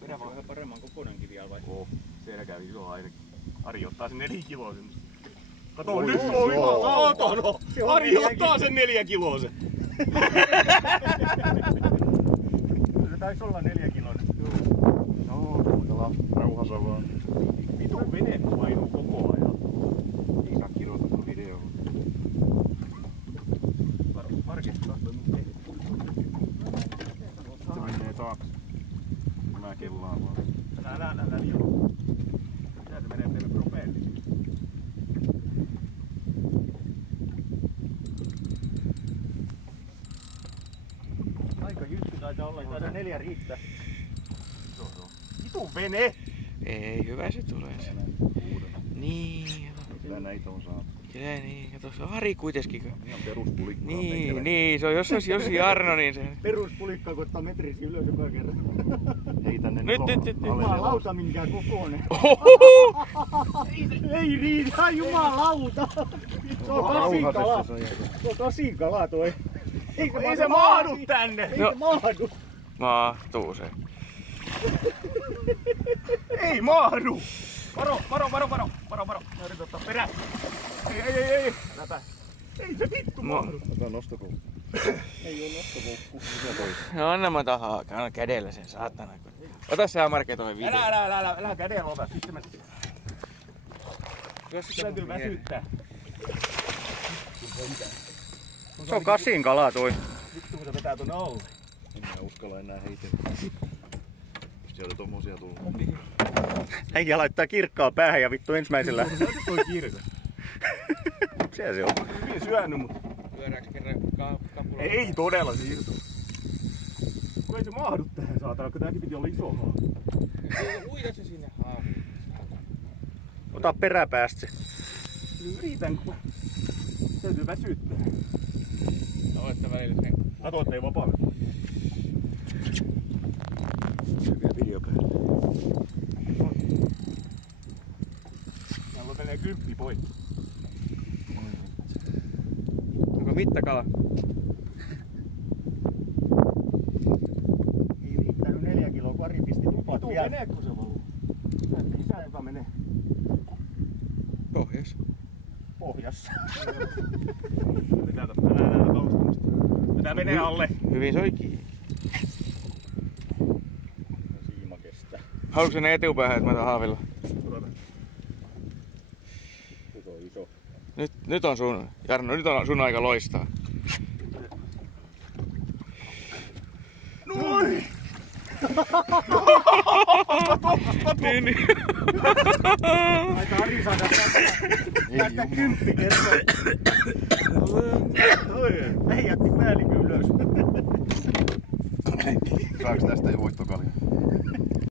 Perä vaan vähän paremman kokoinenkin vielä vai? Siellä kävi iso ainakin. Ari ottaa sen 4 kiloa semmoista. Kato nyt on hyvä saatana! Ari ottaa sen 4 kiloa se. Se taisi olla 4 kiloinen. No, kuuntella rauhassa vaan. Vitun vene painuu koko ajan. Ei saa kirjoittaa videoa. Marketta tahtoi mun tehdä. Se menee taakse. Mä kellaan vaan. Älä liian. Mitä se menee teille propelliin? Aika jytky taitaa olla, että 4 riittää. Vitun vene! Ei, hyvä se tulee se. Niin. Kyllä näitä on saatu. Kyllä niin. Kato, se on Ari kuitenkin. Ihan peruspulikkaa. Niin, se on jos olisi Jussi Arno, niin se... Peruspulikkaa, kun ottaa metrisi ylös joka kerran. Heitä ne Nyt. Jumalauta minkään kokoinen. Ei riitä, jumalauta! Se on kasinkala. Se on kasinkala toi. Ei se mahdu tänne! Ei se mahdu! Mahtuu se. Ei mahdu! Varo! Mä yritän ottaa perään. Ei! Läpä. Ei se vittu mahdu! Ota nostokoukku. Ei oo nostokoukku. Mitä toi? No anna mä tahaa, anna kädellä sen saatana. Ota sä Marke toi video. Älä kädellä ota, sitten mä... Täytyy väsyttää. Se on kasinkala toi. Vittu kun se vetää tonne alle. En mä uskalla enää heitellä. Siellä tommosia tullut. Äijä laittaa kirkkaa päähän ja vittu ensimmäisellä. Toi kirkas. Siellä se on. Hyvin syönyt, mutta... Pyörääks kerran kapula? Ei todella siirto. Kun ei se mahdu tähän saatana, kun tääkin piti olla iso haamu. Uita se sinne haamuun. Ota peräpäästä se. Yritän kun... Täytyy väsyttää. No että välillä sen. Kato, ettei vapaa. Hyviä video päällä. Täällä menee 10 poikki. Onko mittakala? Ei riittänyt 4 kiloa, kun Ari pisti tupat vielä. Meneekö se valuu? Isä joka menee Pohjas. pohjassa. Vetää tästä älä kaustamasta. Vetää menee alle. Hyvin soi kiinni. Siima kestää. Haluatko ne etupäähän, että mä otan haavilla? Se on iso. Nyt on sun, Jarno, nyt on sun aika loistaa. Noin! Niin. Aika Ari saada tästä 10 kertaa. Ei jätti päällikön ylös. Saaks tästä jo voittokalja?